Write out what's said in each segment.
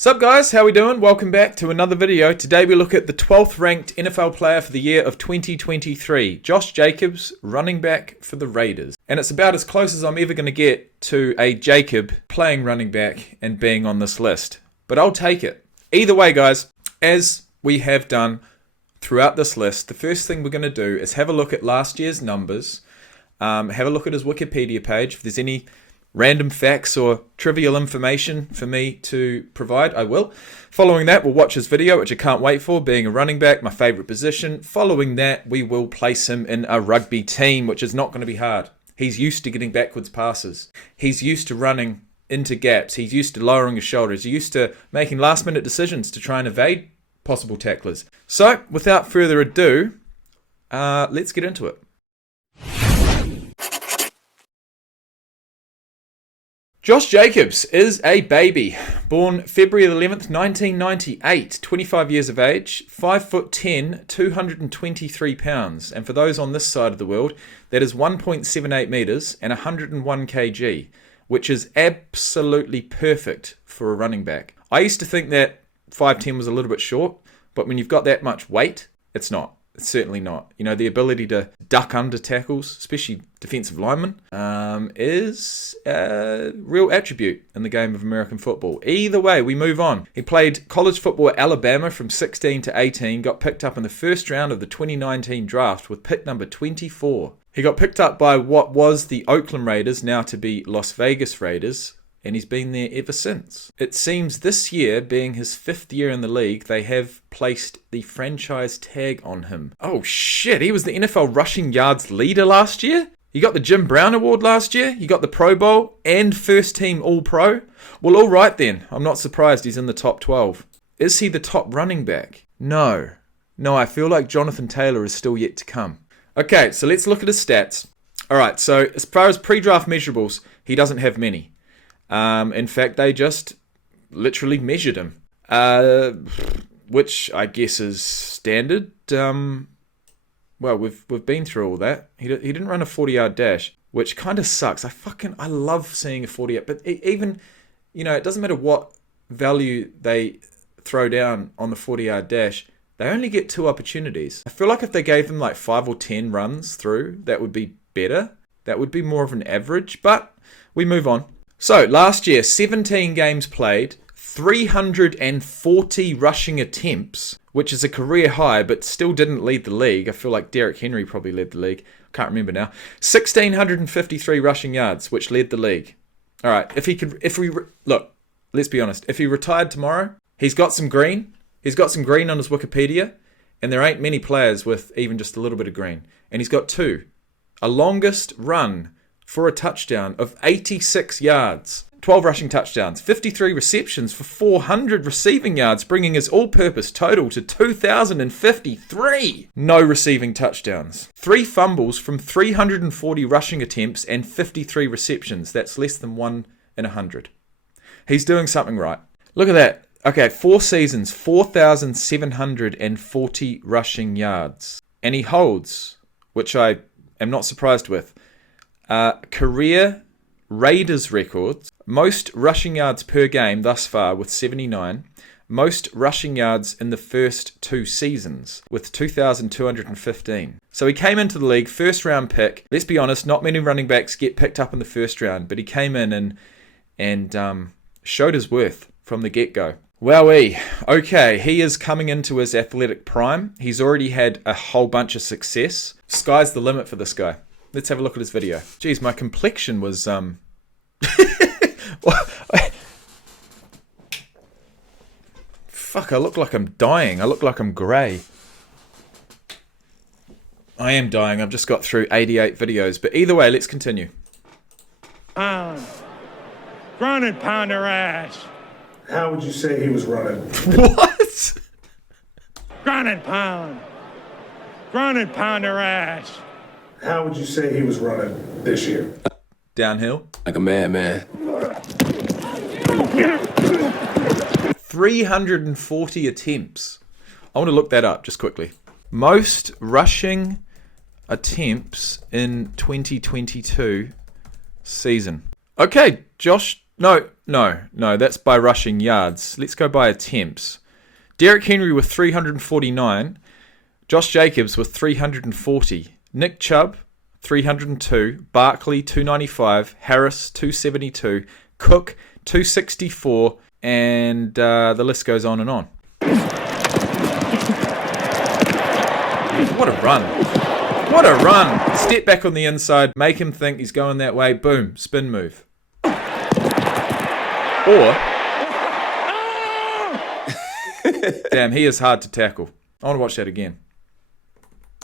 Sup guys, how we doing? Welcome back to another video. Today we look at the 12th ranked NFL player for the year of 2023, Josh Jacobs, running back for the Raiders. And it's about as close as I'm ever going to get to a Jacob playing running back and being on this list. But I'll take it. Either way guys, as we have done throughout this list, the first thing we're going to do is have a look at last year's numbers, have a look at his Wikipedia page. If there's any random facts or trivial information for me to provide, I will. Following that, we'll watch his video, which I can't wait for, being a running back, my favourite position. Following that, we will place him in a rugby team, which is not going to be hard. He's used to getting backwards passes. He's used to running into gaps. He's used to lowering his shoulders. He's used to making last-minute decisions to try and evade possible tacklers. So, without further ado, let's get into it. Josh Jacobs is a baby, born February 11th, 1998, 25 years of age, 5'10", 223 pounds. And for those on this side of the world, that is 1.78 meters and 101 kg, which is absolutely perfect for a running back. I used to think that 5'10" was a little bit short, but when you've got that much weight, it's not. It's certainly not. You know, the ability to duck under tackles, especially defensive linemen, is a real attribute in the game of American football. Either way, we move on. He played college football at Alabama from 16 to 18, got picked up in the first round of the 2019 draft with pick number 24. He got picked up by what was the Oakland Raiders, now to be Las Vegas Raiders, and he's been there ever since. It seems this year, being his 5th year in the league, they have placed the franchise tag on him. Oh shit, he was the NFL rushing yards leader last year? He got the Jim Brown Award last year? He got the Pro Bowl and first team All-Pro? Well, alright then. I'm not surprised he's in the top 12. Is he the top running back? No. No, I feel like Jonathan Taylor is still yet to come. Okay, so let's look at his stats. Alright, so as far as pre-draft measurables, he doesn't have many. In fact, they just literally measured him, which I guess is standard. Well, we've been through all that. He didn't run a 40-yard dash, which kind of sucks. I love seeing a 40-yard, but even, you know, it doesn't matter what value they throw down on the 40-yard dash. They only get 2 opportunities. I feel like if they gave them like 5 or 10 runs through, that would be better. That would be more of an average, but we move on. So, last year, 17 games played, 340 rushing attempts, which is a career high, but still didn't lead the league. I feel like Derrick Henry probably led the league. Can't remember now. 1,653 rushing yards, which led the league. All right, look, let's be honest. If he retired tomorrow, he's got some green. He's got some green on his Wikipedia, and there ain't many players with even just a little bit of green. And he's got 2. A longest run for a touchdown of 86 yards, 12 rushing touchdowns, 53 receptions for 400 receiving yards, bringing his all-purpose total to 2,053. No receiving touchdowns. 3 fumbles from 340 rushing attempts and 53 receptions. That's less than 1 in 100. He's doing something right. Look at that. Okay, 4 seasons, 4,740 rushing yards. And he holds, which I am not surprised with, career Raiders records, most rushing yards per game thus far with 79, most rushing yards in the first 2 seasons with 2,215. So he came into the league, first round pick. Let's be honest, not many running backs get picked up in the first round, but he came in and showed his worth from the get-go. Wowee. Okay, he is coming into his athletic prime. He's already had a whole bunch of success. Sky's the limit for this guy. Let's have a look at his video. Jeez, my complexion was, Fuck, I look like I'm dying. I look like I'm grey. I am dying. I've just got through 88 videos. But either way, let's continue. Run and pound their ass. How would you say he was running? What? Ground and pound. Ground and pound their ass. How would you say he was running this year? Downhill. Like a madman. 340 attempts. I want to look that up just quickly. Most rushing attempts in 2022 season. Okay, Josh No. That's by rushing yards. Let's go by attempts. Derrick Henry with 349. Josh Jacobs with 340. Nick Chubb, 302. Barkley, 295. Harris, 272. Cook, 264. And the list goes on and on. What a run. What a run. Step back on the inside. Make him think he's going that way. Boom. Spin move. Or... Damn, he is hard to tackle. I want to watch that again.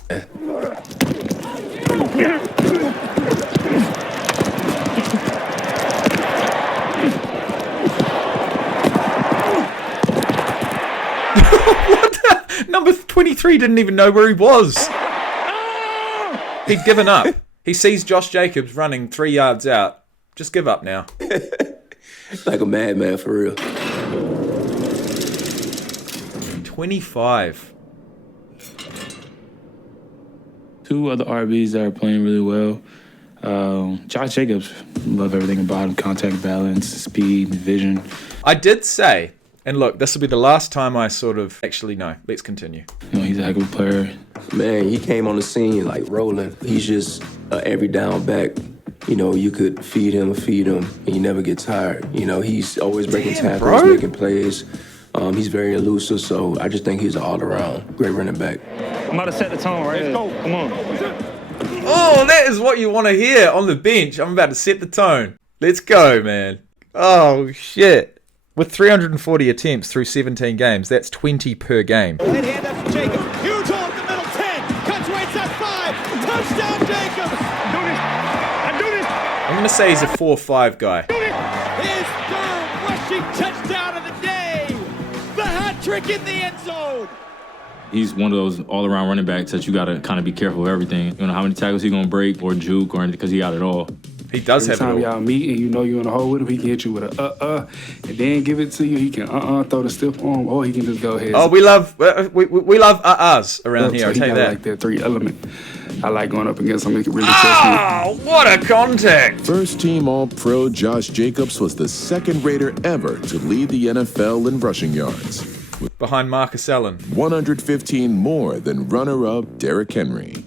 What the? Number 23 didn't even know where he was. He'd given up. He sees Josh Jacobs running 3 yards out. Just give up now. Like a madman, for real. 25. Two other RBs that are playing really well. Josh Jacobs, love everything about him. Contact balance, speed, vision. I did say, and look, this will be the last time I sort of... Actually, no. Let's continue. You know, he's a heck of a player. Man, he came on the scene like rolling. He's just every down back. You know, you could feed him, and he never gets tired. You know, he's always breaking tackles, making plays. He's very elusive, so I just think he's an all-around great running back. I'm about to set the tone right here. Come on. Oh, that is what you want to hear on the bench. I'm about to set the tone. Let's go, man. Oh, shit. With 340 attempts through 17 games, that's 20 per game. Right hand up to Jacobs. Huge hole in the middle, 10. Cuts right side 5. Touchdown, Jacobs. I do this. I'm going to say he's a 4-5 guy. His third rushing touchdown of the day. The hat trick in the end zone. He's one of those all-around running backs that you got to kind of be careful of everything. You don't know how many tackles he's going to break or juke or anything because he got it all. He does have it all. Every time y'all meet and you know you're in a hole with him, he can hit you with a and then give it to you. He can throw the stiff arm, or he can just go ahead. Oh, we love uhs around here. So I'll tell you that. Like that 3 element. I like going up against somebody who can really test me. Oh, what a contact! First team All-Pro Josh Jacobs was the second Raider ever to lead the NFL in rushing yards, Behind Marcus Allen. 115 more than runner-up Derrick Henry.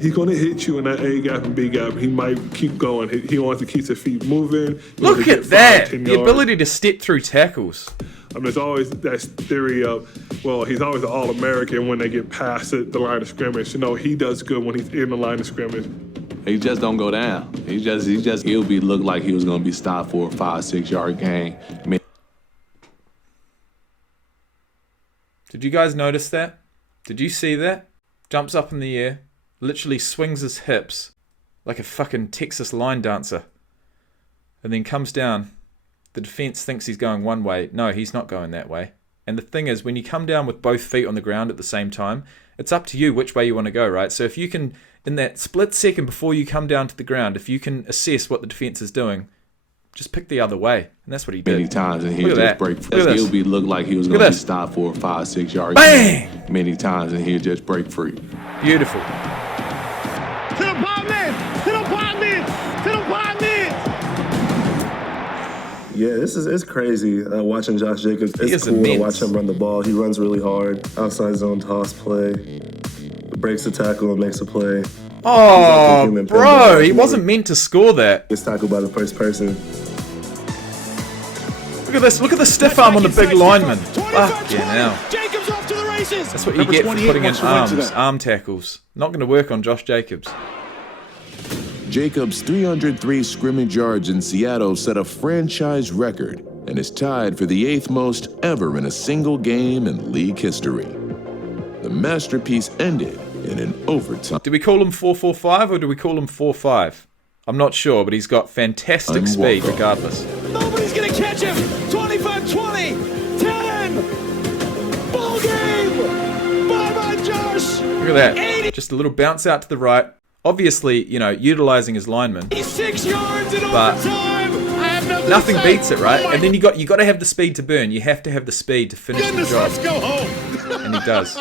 He's going to hit you in that A gap and B gap. He might keep going. He wants to keep his feet moving. Look at that! The ability to step through tackles. There's always that theory of, well, he's always an All-American when they get past the line of scrimmage. You know, he does good when he's in the line of scrimmage. He just don't go down. He'll look like he was going to be stopped for a 5-6 yard gain. Did you guys notice that? Did you see that? Jumps up in the air, literally swings his hips like a fucking Texas line dancer, and then comes down. The defense thinks he's going one way. No, he's not going that way. And the thing is, when you come down with both feet on the ground at the same time, it's up to you which way you want to go, right? So if you can, in that split second before you come down to the ground, if you can assess what the defense is doing, just pick the other way. And that's what he did. Many times, and he'll just break free. He'll look like he was going to be stopped for a 5-6 yard gain. Bang! Many times, and he'll just break free. Beautiful. To the apartment! To the apartment! To the apartment! Yeah, it's crazy watching Josh Jacobs. It's cool to watch him run the ball. He runs really hard. Outside zone toss play. Breaks the tackle and makes a play. Oh, bro, he wasn't meant to score that. Gets tackled by the first person. Look at this. Look at the stiff arm on the big lineman. Fuck yeah, now. Jacobs off to the races. That's what you get for putting in arm tackles. Not going to work on Josh Jacobs. Jacobs' 303 scrimmage yards in Seattle set a franchise record and is tied for the 8th most ever in a single game in league history. The masterpiece ended in an overtime. Do we call him 4-4-5 or do we call him 4-5? I'm not sure, but he's got fantastic speed regardless. Nobody's going to catch him. 25-20. 10. Ball game. Bye-bye, Josh. Look at that. 80. Just a little bounce out to the right. Obviously, you know, utilizing his lineman. 6 yards in overtime. Nothing beats it, right? And then you got to have the speed to burn. You have to have the speed to finish the job. Let's go home. And he does.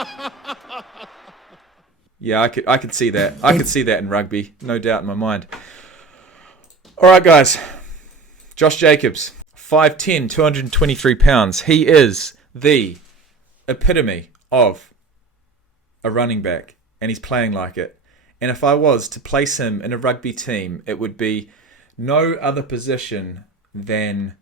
Yeah, I could see that. I could see that in rugby, no doubt in my mind. All right, guys. Josh Jacobs, 5'10", 223 pounds. He is the epitome of a running back, and he's playing like it. And if I was to place him in a rugby team, it would be no other position than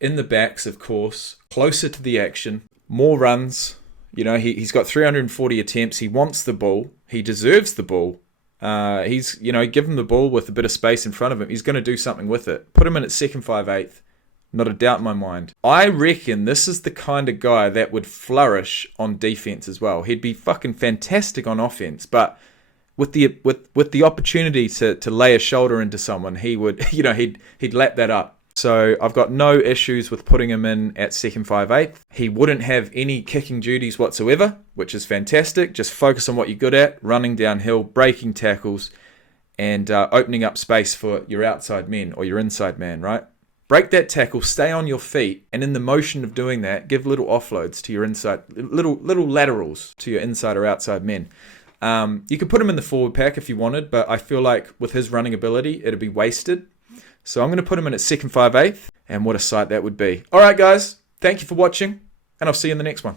in the backs, of course, closer to the action, more runs. You know, he's got 340 attempts. He wants the ball. He deserves the ball. He's, you know, give him the ball with a bit of space in front of him. He's going to do something with it. Put him in at second 5/8. Not a doubt in my mind. I reckon this is the kind of guy that would flourish on defense as well. He'd be fucking fantastic on offense, but with the opportunity to lay a shoulder into someone, he would, you know, he'd lap that up. So I've got no issues with putting him in at second 5/8. He wouldn't have any kicking duties whatsoever, which is fantastic. Just focus on what you're good at, running downhill, breaking tackles, and opening up space for your outside men or your inside man, right? Break that tackle, stay on your feet, and in the motion of doing that, give little offloads to your inside, little laterals to your inside or outside men. You could put him in the forward pack if you wanted, but I feel like with his running ability, it'd be wasted. So I'm going to put him in at second 5/8, and what a sight that would be. All right, guys, thank you for watching, and I'll see you in the next one.